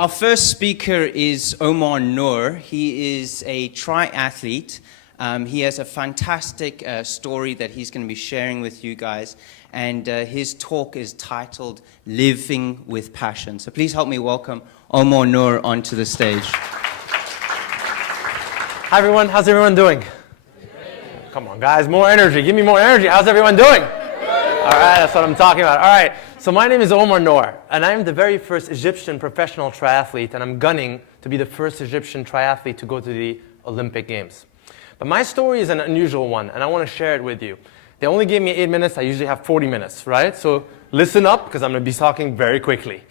Our first speaker is Omar Nour. He is a triathlete. He has a fantastic story that he's going to be sharing with you guys. And his talk is titled Living with Passion. So please help me welcome Omar Nour onto the stage. Hi everyone, how's everyone doing? Come on guys, more energy, give me more energy. How's everyone doing? All right, that's what I'm talking about. All right, so my name is Omar Nour, and I'm the very first Egyptian professional triathlete, and I'm gunning to be the first Egyptian triathlete to go to the Olympic Games. But my story is an unusual one, and I want to share it with you. They only gave me 8 minutes, I usually have 40 minutes, right? So listen up, because I'm going to be talking very quickly.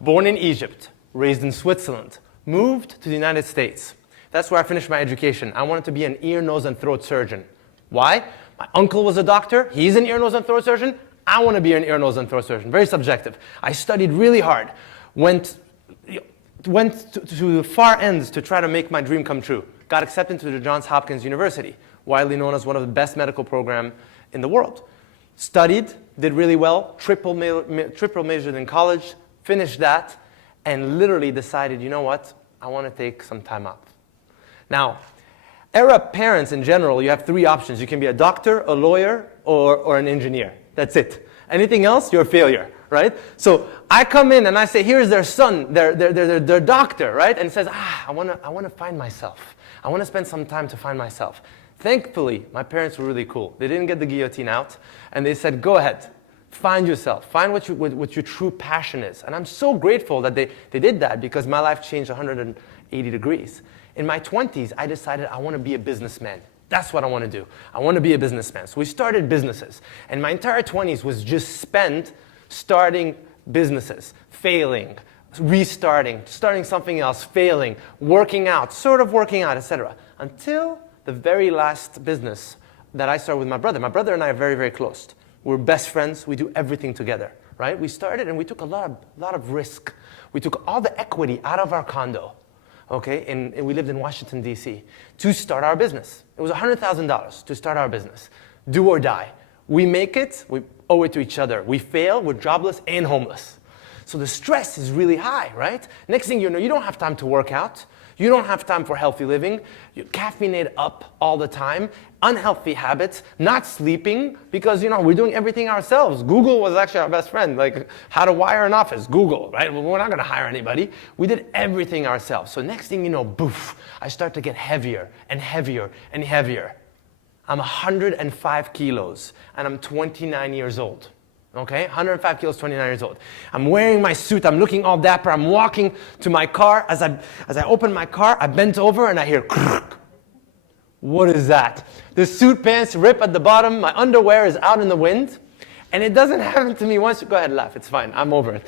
Born in Egypt, raised in Switzerland, moved to the United States. That's where I finished my education. I wanted to be an ear, nose, and throat surgeon. Why? My uncle was a doctor. He's an ear, nose, and throat surgeon. I want to be an ear, nose, and throat surgeon. Very subjective. I studied really hard. Went to the far ends to try to make my dream come true. Got accepted to the Johns Hopkins University, widely known as one of the best medical programs in the world. Studied, did really well, triple majored in college, finished that, and literally decided, you know what? I want to take some time out. Now, Arab parents in general, you have three options. You can be a doctor, a lawyer, or an engineer. That's it. Anything else, you're a failure, right? So I come in and I say, here's their son, their doctor, right? And says, I want to find myself. I want to spend some time to find myself. Thankfully, my parents were really cool. They didn't get the guillotine out, and they said, go ahead. Find yourself. Find what your true passion is. And I'm so grateful that they did that, because my life changed 180 degrees. In my 20s, I decided I want to be a businessman. That's what I want to do. I want to be a businessman. So we started businesses. And my entire 20s was just spent starting businesses, failing, restarting, starting something else, failing, working out, sort of working out, etc. Until the very last business that I started with my brother. My brother and I are very, very close. We're best friends. We do everything together, right? We started and we took a lot of risk. We took all the equity out of our condo. Okay, and we lived in Washington, D.C., to start our business. It was $100,000 to start our business. Do or die. We make it, we owe it to each other. We fail, we're jobless and homeless. So the stress is really high, right? Next thing you know, you don't have time to work out. You don't have time for healthy living. You're caffeinated up all the time. Unhealthy habits, not sleeping, because we're doing everything ourselves. Google was actually our best friend. Like, how to wire an office, Google, right? Well, we're not going to hire anybody. We did everything ourselves. So next thing you know, boof, I start to get heavier and heavier and heavier. I'm 105 kilos, and I'm 29 years old. Okay, 105 kilos, 29 years old. I'm wearing my suit. I'm looking all dapper. I'm walking to my car. As I open my car, I bent over and I hear crack. What is that? The suit pants rip at the bottom. My underwear is out in the wind. And it doesn't happen to me once. Go ahead, laugh. It's fine. I'm over it.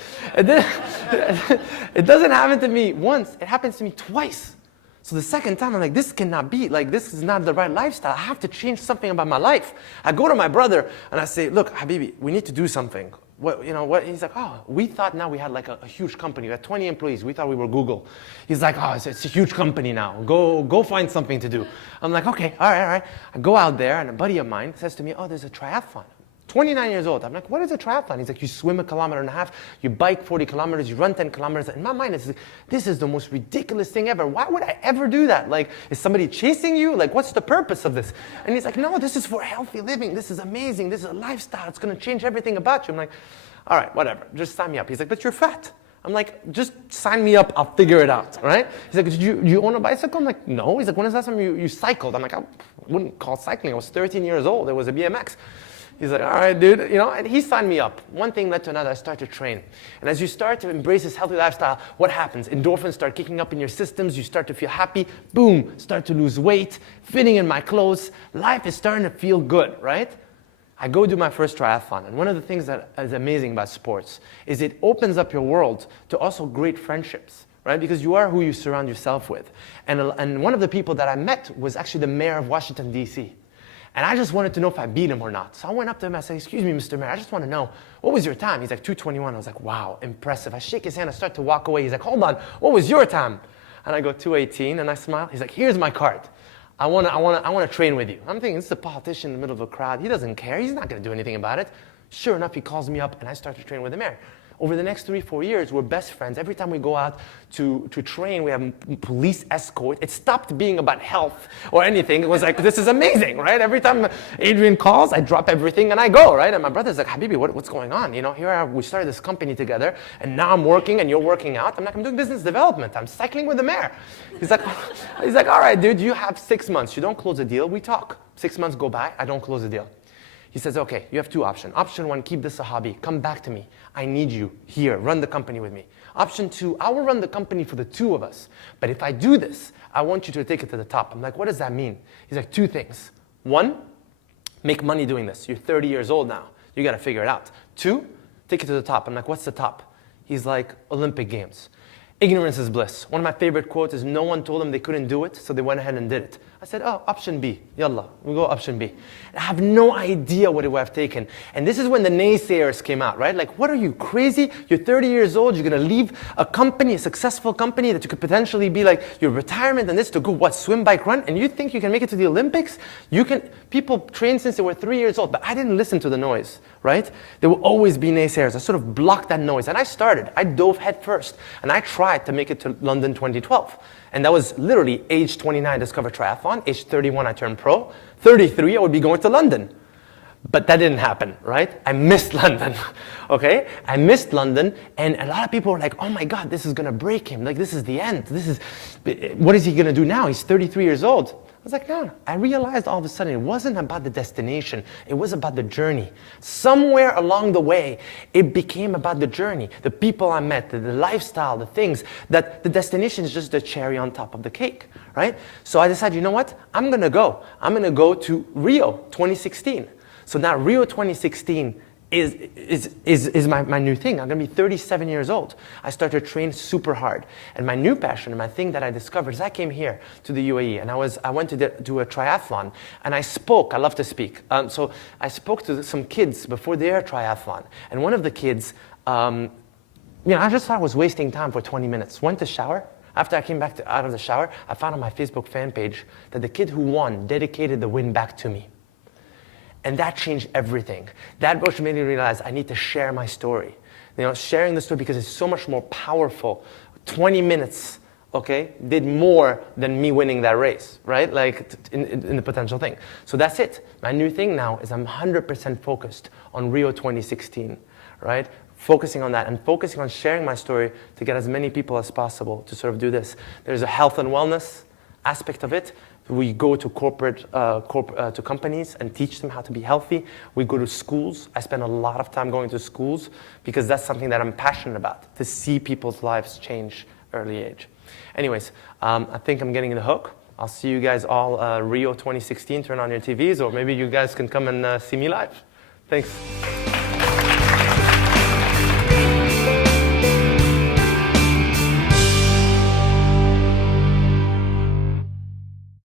It doesn't happen to me once. It happens to me twice. So the second time, I'm like, this cannot be. Like, this is not the right lifestyle. I have to change something about my life. I go to my brother and I say, look, Habibi, we need to do something. What? He's like, oh, we thought now we had like a huge company. We had 20 employees. We thought we were Google. He's like, oh, it's a huge company now. Go find something to do. I'm like, okay, all right. I go out there, and a buddy of mine says to me, oh, there's a triathlon. 29 years old. I'm like, what is a triathlon? He's like, you swim 1.5 kilometers, you bike 40 kilometers, you run 10 kilometers. In my mind, it's like, this is the most ridiculous thing ever. Why would I ever do that? Like, is somebody chasing you? Like, what's the purpose of this? And he's like, no, this is for healthy living. This is amazing. This is a lifestyle. It's going to change everything about you. I'm like, all right, whatever. Just sign me up. He's like, but you're fat. I'm like, just sign me up. I'll figure it out, right? He's like, did you own a bicycle? I'm like, no. He's like, when was the last time you cycled? I'm like, I wouldn't call it cycling. I was 13 years old. It was a BMX. He's like, all right, dude, and he signed me up. One thing led to another. I started to train. And as you start to embrace this healthy lifestyle, what happens? Endorphins start kicking up in your systems. You start to feel happy. Boom, start to lose weight, fitting in my clothes. Life is starting to feel good, right? I go do my first triathlon. And one of the things that is amazing about sports is it opens up your world to also great friendships, right? Because you are who you surround yourself with. And one of the people that I met was actually the mayor of Washington, D.C., and I just wanted to know if I beat him or not. So I went up to him, I said, excuse me, Mr. Mayor, I just want to know, what was your time? He's like, 2:21. I was like, wow, impressive. I shake his hand, I start to walk away. He's like, hold on, what was your time? And I go, 2:18, and I smile. He's like, here's my card. I want to train with you. I'm thinking, this is a politician in the middle of a crowd. He doesn't care. He's not going to do anything about it. Sure enough, he calls me up, and I start to train with the mayor. Over the next 3-4 years, we're best friends. Every time we go out to train, we have police escort. It stopped being about health or anything. It was like, this is amazing, right? Every time Adrian calls, I drop everything and I go, right? And my brother's like, Habibi, what's going on? You know, we started this company together, and now I'm working and you're working out. I'm like, I'm doing business development. I'm cycling with the mayor. He's like, all right, dude, you have 6 months. You don't close a deal, we talk. 6 months go by, I don't close the deal. He says, okay, you have 2 options. Option 1, keep this a hobby. Come back to me. I need you here. Run the company with me. Option 2, I will run the company for the 2 of us. But if I do this, I want you to take it to the top. I'm like, what does that mean? He's like, 2 things. 1, make money doing this. You're 30 years old now. You got to figure it out. 2, take it to the top. I'm like, what's the top? He's like, Olympic Games. Ignorance is bliss. One of my favorite quotes is, no one told them they couldn't do it, so they went ahead and did it. I said, oh, option B. Yallah, we'll go option B. I have no idea what it would have taken. And this is when the naysayers came out, right? Like, what are you, crazy? You're 30 years old, you're going to leave a company, a successful company that you could potentially be like your retirement and this to go, what, swim, bike, run? And you think you can make it to the Olympics? People train since they were 3 years old, but I didn't listen to the noise, right? There will always be naysayers. I sort of blocked that noise. And I dove head first. And I tried to make it to London 2012. And that was literally age 29, I discovered triathlon. Age 31, I turned pro. 33, I would be going to London. But that didn't happen, right? I missed London, okay? I missed London, and a lot of people were like, oh my God, this is gonna break him. Like, this is the end. What is he gonna do now? He's 33 years old. I was like, no. I realized all of a sudden it wasn't about the destination. It was about the journey. Somewhere along the way, it became about the journey. The people I met, the lifestyle, the things, that the destination is just the cherry on top of the cake, right? So I decided, you know what? I'm gonna go. I'm gonna go to Rio 2016. So now Rio 2016 is my new thing. I'm going to be 37 years old. I started to train super hard. And my new passion and my thing that I discovered is I came here to the UAE and I went to do a triathlon and I spoke. I love to speak. So I spoke to some kids before their triathlon. And one of the kids, I just thought I was wasting time for 20 minutes. Went to shower. After I came back out of the shower, I found on my Facebook fan page that the kid who won dedicated the win back to me. And that changed everything. That made me realize I need to share my story. Sharing the story because it's so much more powerful. 20 minutes, okay, did more than me winning that race, right? Like in the potential thing. So that's it. My new thing now is I'm 100% focused on Rio 2016, right? Focusing on that and focusing on sharing my story to get as many people as possible to sort of do this. There's a health and wellness aspect of it. We go to to companies and teach them how to be healthy. We go to schools. I spend a lot of time going to schools because that's something that I'm passionate about, to see people's lives change early age. Anyways, I think I'm getting the hook. I'll see you guys all Rio 2016. Turn on your TVs, or maybe you guys can come and see me live. Thanks.